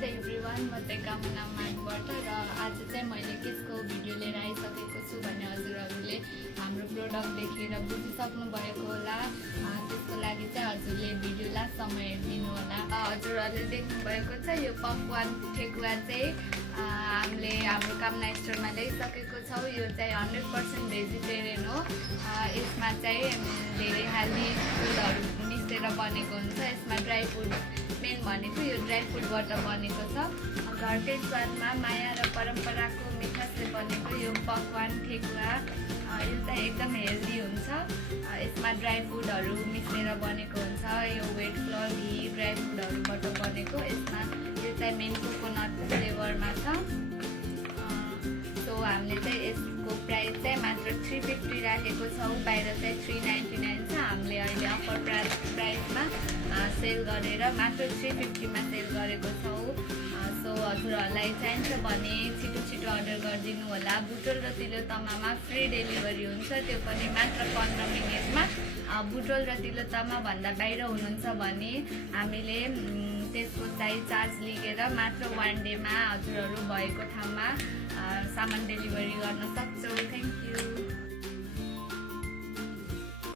नमस्ते एभ्रिवान, म चाहिँ कामना मागबाट र आज चाहिँ मैले केसको भिडियो लिएर आइसकेको छु भन्ने हजुरहरूले हाम्रो प्रोडक्ट देखेर बुझिसक्नु भएको होला। त्यसको लागि चाहिँ हजुरले भिडियो लास्टसम्म हेरिदिनु होला। हजुरहरूले देख्नुभएको छ यो पकवान ठेकुवा चाहिँ हामीले हाम्रो कामना स्टोरमा ल्याइसकेको छौँ। यो चाहिँ 100% भेजिटेरियन हो। यसमा चाहिँ धेरै हेल्दी फुडहरू मिसेर बनेको हुन्छ। यसमा ड्राई फ्रुट मेन भनेको यो ड्राई फ्रुटबाट बनेको छ। घरकै स्वादमा माया र परम्पराको मिठासले बनेको यो पकवान ठेकुवा यो चाहिँ एकदम हेल्दी हुन्छ। यसमा ड्राई फ्रुटहरू मिसेर बनेको हुन्छ। यो वेट फ्लोर घी ड्राई फ्रुटहरूबाट बनेको। यसमा यो चाहिँ मेन कोकोनट फ्लेभरमा छ। सो हामीले चाहिँ यसको प्राइस चाहिँ मात्र 350 राखेको छौँ। बाहिर चाहिँ 399 छ। हामीले अहिले अफर प्राइसमा सेल गरेर मात्र 350मा सेल गरेको छौँ। सो हजुरहरूलाई चाहिन्छ भने छिटो अर्डर गरिदिनु होला। बुटोल र तिलोतमामा फ्री डेलिभरी हुन्छ, त्यो पनि मात्र 15 मिनटमा। बुटोल र तिलोतमा भन्दा बाहिर हुनुहुन्छ भने हामीले त्यसको चाहिँ चार्ज लिएर मात्र 1 डेमा हजुरहरू भएको ठाउँमा सामान डेलिभरी गर्न सक्छौँ। Thank you.